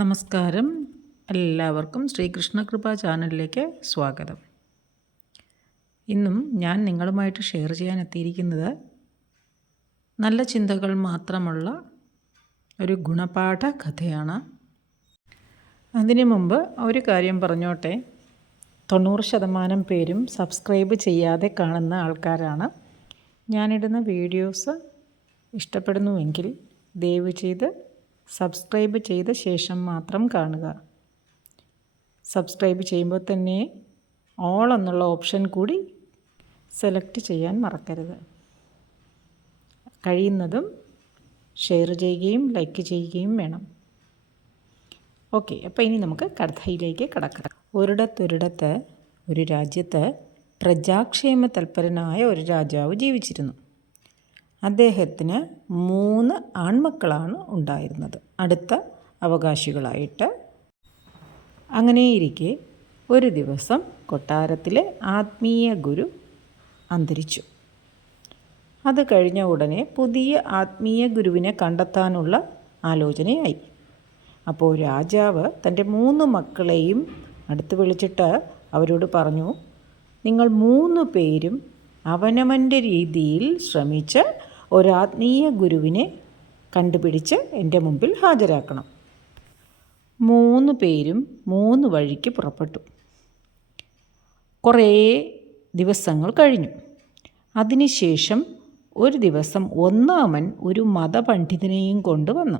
നമസ്കാരം. എല്ലാവർക്കും ശ്രീകൃഷ്ണ കൃപ ചാനലിലേക്ക് സ്വാഗതം. ഇന്നും ഞാൻ നിങ്ങളുമായിട്ട് ഷെയർ ചെയ്യാൻ എത്തിയിരിക്കുന്നത് നല്ല ചിന്തകൾ മാത്രമുള്ള ഒരു ഗുണപാഠ കഥയാണ്. അതിനു മുമ്പ് ഒരു കാര്യം പറഞ്ഞോട്ടെ. തൊണ്ണൂറ് ശതമാനം പേരും സബ്സ്ക്രൈബ് ചെയ്യാതെ കാണുന്ന ആൾക്കാരാണ്. ഞാനിടുന്ന വീഡിയോസ് ഇഷ്ടപ്പെടുന്നുവെങ്കിൽ ദയവ് ചെയ്ത് സബ്സ്ക്രൈബ് ചെയ്ത ശേഷം മാത്രം കാണുക. സബ്സ്ക്രൈബ് ചെയ്യുമ്പോൾ തന്നെ ഓൾ എന്നുള്ള ഓപ്ഷൻ കൂടി സെലക്ട് ചെയ്യാൻ മറക്കരുത്. കഴിയുന്നതും ഷെയർ ചെയ്യുകയും ലൈക്ക് ചെയ്യുകയും വേണം. ഓക്കെ അപ്പോൾ ഇനി നമുക്ക് കഥയിലേക്ക് കടക്കാം. ഒരിടത്തൊരിടത്ത് ഒരു രാജ്യത്ത് പ്രജാക്ഷേമ തൽപരനായ ഒരു രാജാവ് ജീവിച്ചിരുന്നു. അദ്ദേഹത്തിന് മൂന്ന് ആൺമക്കളാണ് ഉണ്ടായിരുന്നത്. അടുത്ത അവകാശികളായിട്ട് അങ്ങനെയിരിക്കെ ഒരു ദിവസം കൊട്ടാരത്തിലെ ആത്മീയ ഗുരു അന്തരിച്ചു. അത് കഴിഞ്ഞ ഉടനെ പുതിയ ആത്മീയ ഗുരുവിനെ കണ്ടെത്താനുള്ള ആലോചനയായി. അപ്പോൾ രാജാവ് തന്റെ മൂന്ന് മക്കളെയും അടുത്ത് വിളിച്ചിട്ട് അവരോട് പറഞ്ഞു നിങ്ങൾ മൂന്ന് പേരും അവനവന്റെ രീതിയിൽ ശ്രമിച്ച് ഒരാത്മീയ ഗുരുവിനെ കണ്ടുപിടിച്ച് എന്റെ മുമ്പിൽ ഹാജരാക്കണം. മൂന്ന് പേരും മൂന്ന് വഴിക്ക് പുറപ്പെട്ടു. കുറേ ദിവസങ്ങൾ കഴിഞ്ഞു. അതിനുശേഷം ഒരു ദിവസം ഒന്നാമൻ ഒരു മതപണ്ഡിതനെയും കൊണ്ടുവന്നു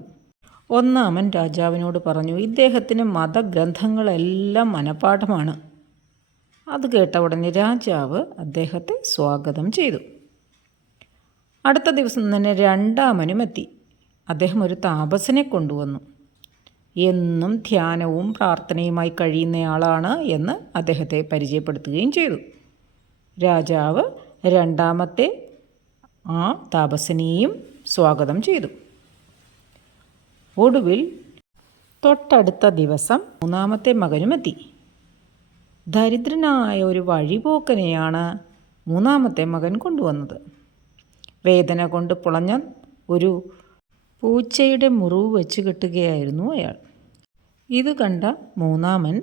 ഒന്നാമൻ രാജാവിനോട് പറഞ്ഞു ഇദ്ദേഹത്തിന് മതഗ്രന്ഥങ്ങളെല്ലാം മനപാഠമാണ് അത് കേട്ട ഉടനെ രാജാവ് അദ്ദേഹത്തെ സ്വാഗതം ചെയ്തു. അടുത്ത ദിവസം തന്നെ രണ്ടാമനും എത്തി. അദ്ദേഹം ഒരു താപസനെ കൊണ്ടുവന്നു. എന്നും ധ്യാനവും പ്രാർത്ഥനയുമായി കഴിയുന്നയാളാണ് എന്ന് അദ്ദേഹത്തെ പരിചയപ്പെടുത്തുകയും ചെയ്തു. രാജാവ് രണ്ടാമത്തെ ആ താപസനെയും സ്വാഗതം ചെയ്തു. ഒടുവിൽ തൊട്ടടുത്ത ദിവസം മൂന്നാമത്തെ മകനുമെത്തി ദരിദ്രനായ ഒരു വഴിപോക്കനെയാണ് മൂന്നാമത്തെ മകൻ കൊണ്ടുവന്നത്. വേദന കൊണ്ട് പുളഞ്ഞ ഒരു പൂച്ചയുടെ മുറിവ് വെച്ച് കെട്ടുകയായിരുന്നു അയാൾ. ഇത് കണ്ട മൂന്നാമൻ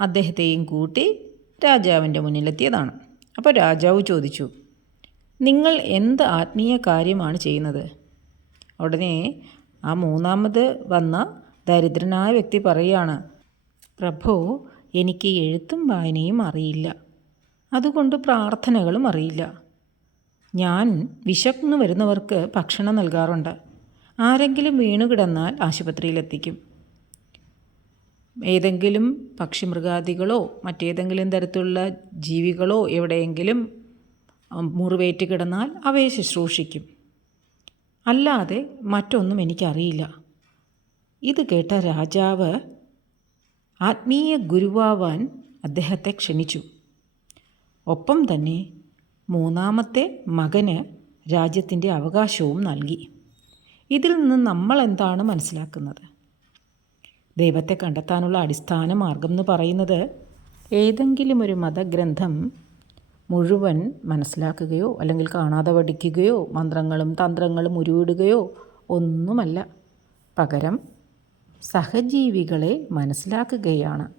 അദ്ദേഹത്തെയും കൂട്ടി രാജാവിന്റെ മുന്നിലെത്തിയതാണ്. അപ്പോൾ രാജാവ് ചോദിച്ചു നിങ്ങൾ എന്ത് ആത്മീയ കാര്യമാണ് ചെയ്യുന്നത്? ഉടനെ ആ മൂന്നാമത് വന്ന ദരിദ്രനായ വ്യക്തി പറയുകയാണ് പ്രഭു എനിക്ക് എഴുത്തും വായനയും അറിയില്ല. അതുകൊണ്ട് പ്രാർത്ഥനകളും അറിയില്ല. ഞാൻ വിശക്കുന്നു വരുന്നവർക്ക് ഭക്ഷണം നൽകാറുണ്ട്. ആരെങ്കിലും വീണുകിടന്നാൽ ആശുപത്രിയിലെത്തിക്കും. ഏതെങ്കിലും പക്ഷിമൃഗാദികളോ മറ്റേതെങ്കിലും തരത്തിലുള്ള ജീവികളോ എവിടെയെങ്കിലും മുറിവേറ്റ് കിടന്നാൽ അവയെ ശുശ്രൂഷിക്കും. അല്ലാതെ മറ്റൊന്നും എനിക്കറിയില്ല. ഇത് കേട്ട രാജാവ് ആത്മീയ ഗുരുവാവാൻ അദ്ദേഹത്തെ ക്ഷണിച്ചു. ഒപ്പം തന്നെ മൂന്നാമത്തെ മകന് രാജ്യത്തിന്റെ അവകാശവും നൽകി. ഇതിൽ നിന്ന് നമ്മൾ എന്താണ് മനസ്സിലാക്കുന്നത്? ദൈവത്തെ കണ്ടെത്താനുള്ള അടിസ്ഥാന മാർഗം എന്ന് പറയുന്നത് ഏതെങ്കിലും ഒരു മതഗ്രന്ഥം മുഴുവൻ മനസ്സിലാക്കുകയോ അല്ലെങ്കിൽ കാണാതെ പഠിക്കുകയോ മന്ത്രങ്ങളും തന്ത്രങ്ങളും ഉരുവിടുകയോ ഒന്നുമല്ല. പകരം സഹജീവികളെ മനസ്സിലാക്കുകയാണ്.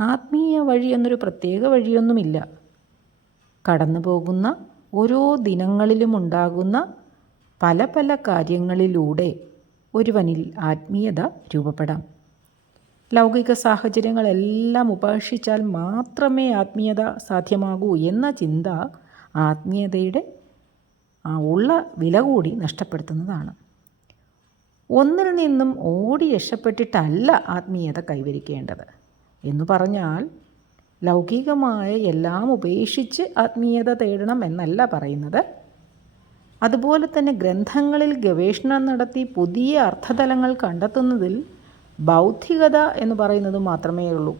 ആത്മീയ വഴി എന്നൊരു പ്രത്യേക വഴിയൊന്നുമില്ല. കടന്നു പോകുന്ന ഓരോ ദിനങ്ങളിലും ഉണ്ടാകുന്ന പല പല കാര്യങ്ങളിലൂടെ ഒരുവനിൽ ആത്മീയത രൂപപ്പെടാം. ലൗകിക സാഹചര്യങ്ങളെല്ലാം ഉപേക്ഷിച്ചാൽ മാത്രമേ ആത്മീയത സാധ്യമാകൂ എന്ന ചിന്ത ആത്മീയതയുടെ ഉള്ള വില കൂടി നഷ്ടപ്പെടുത്തുന്നതാണ്. ഒന്നിൽ നിന്നും ഓടി രക്ഷപ്പെട്ടിട്ടല്ല ആത്മീയത കൈവരിക്കേണ്ടത്. എന്ന് പറഞ്ഞാൽ ലൗകികമായ എല്ലാം ഉപേക്ഷിച്ച് ആത്മീയത തേടണം എന്നല്ല പറയുന്നത്. അതുപോലെ തന്നെ ഗ്രന്ഥങ്ങളിൽ ഗവേഷണം നടത്തി പുതിയ അർത്ഥതലങ്ങൾ കണ്ടെത്തുന്നതിൽ ബൗദ്ധികത എന്ന് പറയുന്നത് മാത്രമേ ഉള്ളൂ.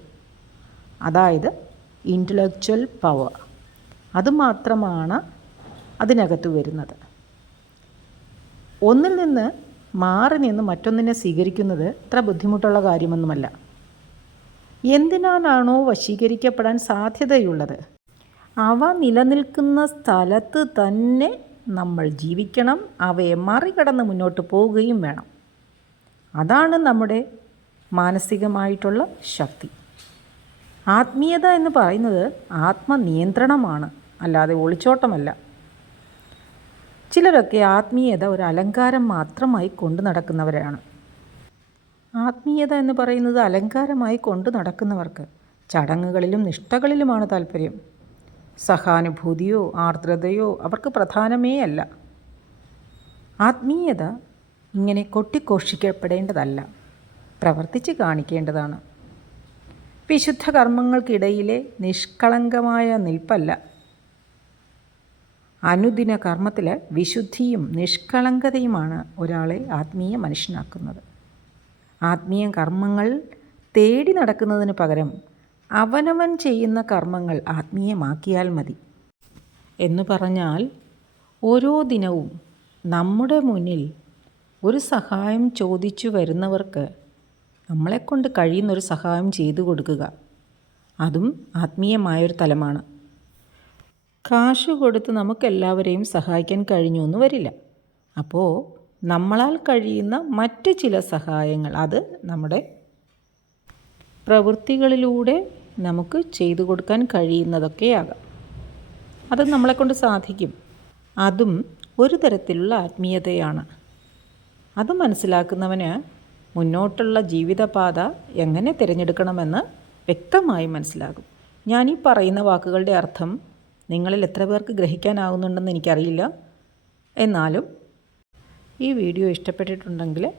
അതായത് ഇന്റലക്ച്വൽ പവർ അതുമാത്രമാണ് അതിനകത്ത് വരുന്നത്. ഒന്നിൽ നിന്ന് മാറി നിന്ന് മറ്റൊന്നിനെ സ്വീകരിക്കുന്നത് അത്ര ബുദ്ധിമുട്ടുള്ള കാര്യമൊന്നുമല്ല. എന്തിനാലാണോ വശീകരിക്കപ്പെടാൻ സാധ്യതയുള്ളത്? അവ നിലനിൽക്കുന്ന സ്ഥലത്ത് തന്നെ നമ്മൾ ജീവിക്കണം അവയെ മറികടന്ന് മുന്നോട്ട് പോവുകയും വേണം. അതാണ് നമ്മുടെ മാനസികമായിട്ടുള്ള ശക്തി. ആത്മീയത എന്ന് പറയുന്നത് ആത്മനിയന്ത്രണമാണ് അല്ലാതെ ഒളിച്ചോട്ടമല്ല. ചിലരൊക്കെ ആത്മീയത ഒരു അലങ്കാരം മാത്രമായി കൊണ്ടു നടക്കുന്നവരാണ്. ആത്മീയത എന്ന് പറയുന്നത് അലങ്കാരമായി കൊണ്ടു നടക്കുന്നവർക്ക് ചടങ്ങുകളിലും നിഷ്ഠകളിലുമാണ് താല്പര്യം സഹാനുഭൂതിയോ ആർദ്രതയോ അവർക്ക് പ്രധാനമേ അല്ല. ആത്മീയത ഇങ്ങനെ കൊട്ടിഘോഷിക്കപ്പെടേണ്ടതല്ല പ്രവർത്തിച്ച് കാണിക്കേണ്ടതാണ്. വിശുദ്ധ കർമ്മങ്ങൾക്കിടയിലെ നിഷ്കളങ്കമായ നിൽപ്പല്ല. അനുദിന കർമ്മത്തിൽ വിശുദ്ധിയും നിഷ്കളങ്കതയുമാണ് ഒരാളെ ആത്മീയ മനുഷ്യനാക്കുന്നത്. ആത്മീയ കർമ്മങ്ങൾ തേടി നടക്കുന്നതിന് പകരം അവനവൻ ചെയ്യുന്ന കർമ്മങ്ങൾ ആത്മീയമാക്കിയാൽ മതി. എന്ന് പറഞ്ഞാൽ ഓരോ ദിനവും നമ്മുടെ മുന്നിൽ ഒരു സഹായം ചോദിച്ചു വരുന്നവർക്ക് നമ്മളെക്കൊണ്ട് കഴിയുന്നൊരു സഹായം ചെയ്തു കൊടുക്കുക. അതും ആത്മീയമായൊരു തലമാണ്. കാശ് കൊടുത്ത് നമുക്കെല്ലാവരെയും സഹായിക്കാൻ കഴിഞ്ഞു എന്ന് വരില്ല. അപ്പോൾ നമ്മളാൽ കഴിയുന്ന മറ്റ് ചില സഹായങ്ങൾ അത് നമ്മുടെ പ്രവൃത്തികളിലൂടെ നമുക്ക് ചെയ്തു കൊടുക്കാൻ കഴിയുന്നതൊക്കെയാകാം. അത് നമ്മളെക്കൊണ്ട് സാധിക്കും. അതും ഒരു തരത്തിലുള്ള ആത്മീയതയാണ്. അത് മനസ്സിലാക്കുന്നവന് മുന്നോട്ടുള്ള ജീവിതപാത എങ്ങനെ തിരഞ്ഞെടുക്കണമെന്ന് വ്യക്തമായി മനസ്സിലാകും. ഞാൻ ഈ പറയുന്ന വാക്കുകളുടെ അർത്ഥം നിങ്ങളിൽ എത്ര പേർക്ക് ഗ്രഹിക്കാനാവുന്നുണ്ടെന്ന് എനിക്കറിയില്ല. എന്നാലും ഈ വീഡിയോ ഇഷ്ടപ്പെട്ടിട്ടുണ്ടെങ്കിൽ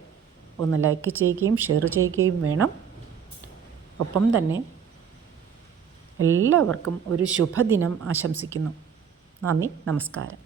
ഒന്ന് ലൈക്ക് ചെയ്യുകയും ഷെയർ ചെയ്യുകയും വേണം. ഒപ്പം തന്നെ എല്ലാവർക്കും ഒരു ശുഭദിനം ആശംസിക്കുന്നു. നന്ദി നമസ്കാരം.